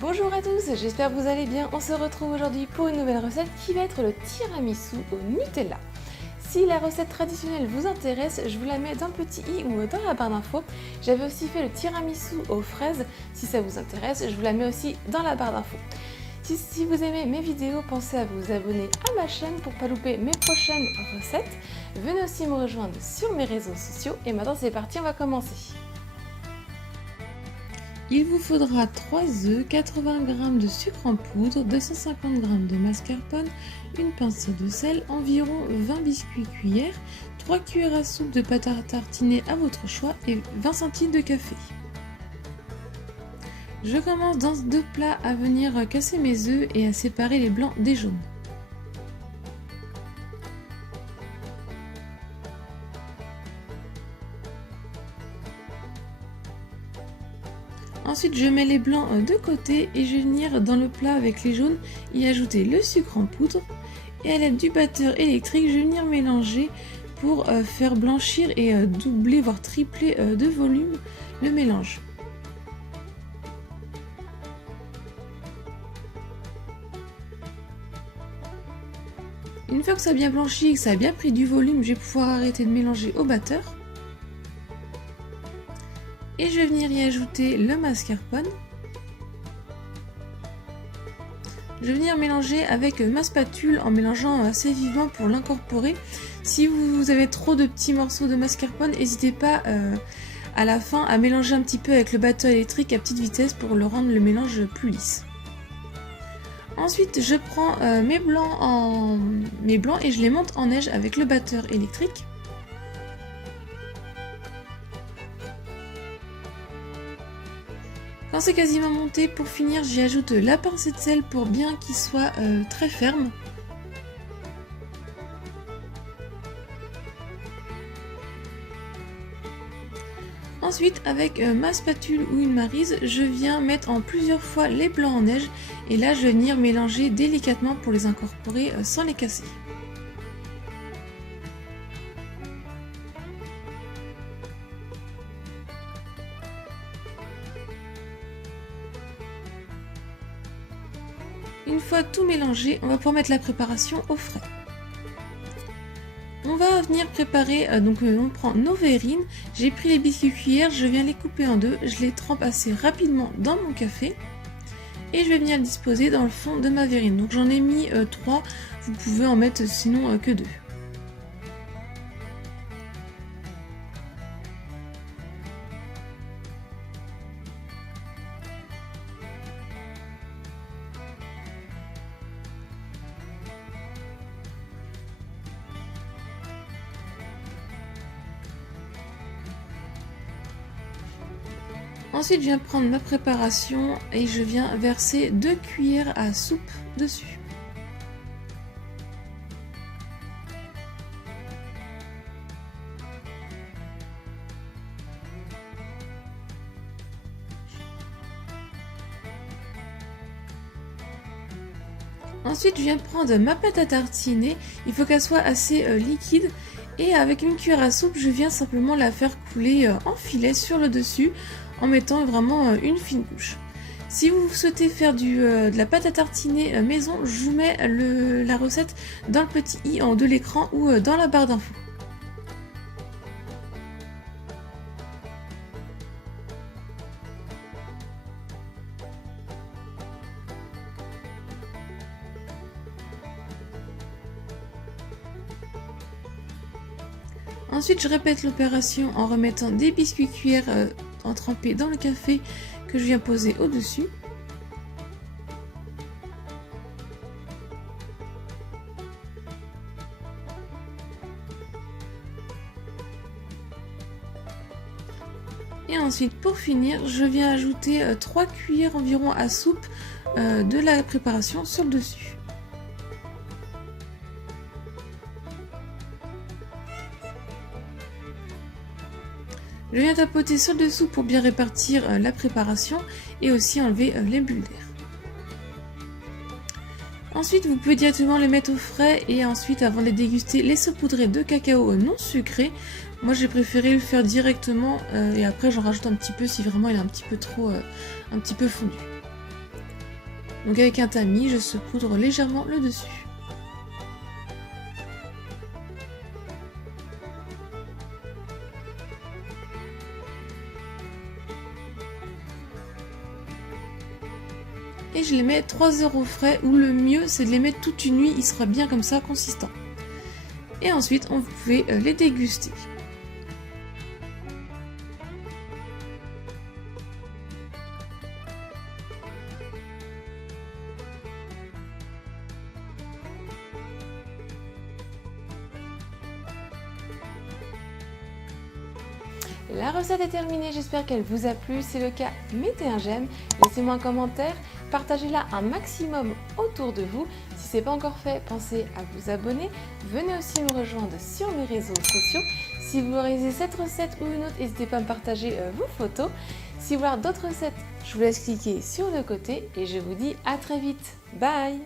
Bonjour à tous, j'espère que vous allez bien. On se retrouve aujourd'hui pour une nouvelle recette qui va être le tiramisu au Nutella. Si la recette traditionnelle vous intéresse, je vous la mets dans le petit i ou dans la barre d'infos. J'avais aussi fait le tiramisu aux fraises. Si ça vous intéresse, je vous la mets aussi dans la barre d'infos. Si vous aimez mes vidéos, pensez à vous abonner à ma chaîne pour ne pas louper mes prochaines recettes. Venez aussi me rejoindre sur mes réseaux sociaux. Et maintenant c'est parti, on va commencer. Il vous faudra 3 œufs, 80 g de sucre en poudre, 250 g de mascarpone, une pincée de sel, environ 20 biscuits cuillères, 3 cuillères à soupe de pâte à tartiner à votre choix et 20 centilitres de café. Je commence dans ce deux plats à venir casser mes œufs et à séparer les blancs des jaunes. Ensuite, je mets les blancs de côté et je vais venir dans le plat avec les jaunes y ajouter le sucre en poudre. Et à l'aide du batteur électrique, je vais venir mélanger pour faire blanchir et doubler, voire tripler de volume le mélange. Une fois que ça a bien blanchi et que ça a bien pris du volume, je vais pouvoir arrêter de mélanger au batteur. Et je vais venir y ajouter le mascarpone. Je vais venir mélanger avec ma spatule en mélangeant assez vivement pour l'incorporer. Si vous avez trop de petits morceaux de mascarpone, n'hésitez pas à la fin à mélanger un petit peu avec le batteur électrique à petite vitesse pour le rendre le mélange plus lisse. Ensuite, je prends mes blancs et je les monte en neige avec le batteur électrique. Quand c'est quasiment monté, pour finir, j'y ajoute la pincée de sel pour bien qu'il soit très ferme. Ensuite, avec ma spatule ou une maryse, je viens mettre en plusieurs fois les blancs en neige et là je vais venir mélanger délicatement pour les incorporer sans les casser. Une fois tout mélangé, on va pouvoir mettre la préparation au frais. On va venir préparer, on prend nos verrines, j'ai pris les biscuits cuillères, je viens les couper en deux, je les trempe assez rapidement dans mon café et je vais venir le disposer dans le fond de ma verrine. Donc j'en ai mis 3, vous pouvez en mettre sinon que 2. Ensuite, je viens prendre ma préparation et je viens verser 2 cuillères à soupe dessus. Ensuite, je viens prendre ma pâte à tartiner. Il faut qu'elle soit assez liquide. Et avec une cuillère à soupe, je viens simplement la faire couler en filet sur le dessus en mettant vraiment une fine couche. Si vous souhaitez faire de la pâte à tartiner maison, je vous mets la recette dans le petit i en haut de l'écran ou dans la barre d'infos. Ensuite, je répète l'opération en remettant des biscuits cuillères trempés dans le café que je viens poser au-dessus. Et ensuite, pour finir, je viens ajouter 3 cuillères environ à soupe de la préparation sur le dessus. Je viens tapoter sur le dessous pour bien répartir la préparation et aussi enlever les bulles d'air. Ensuite, vous pouvez directement les mettre au frais et ensuite, avant de les déguster, les saupoudrer de cacao non sucré. Moi, j'ai préféré le faire directement et après, j'en rajoute un petit peu si vraiment il est un petit peu trop, un petit peu fondu. Donc avec un tamis, je saupoudre légèrement le dessus. Et je les mets 3 heures au frais, ou le mieux c'est de les mettre toute une nuit, il sera bien comme ça consistant. Et ensuite vous pouvez les déguster. La recette est terminée, j'espère qu'elle vous a plu. Si c'est le cas, mettez un j'aime, laissez-moi un commentaire, partagez-la un maximum autour de vous. Si ce n'est pas encore fait, pensez à vous abonner. Venez aussi me rejoindre sur mes réseaux sociaux. Si vous réalisez cette recette ou une autre, n'hésitez pas à me partager vos photos. Si vous voulez d'autres recettes, je vous laisse cliquer sur le côté et je vous dis à très vite. Bye!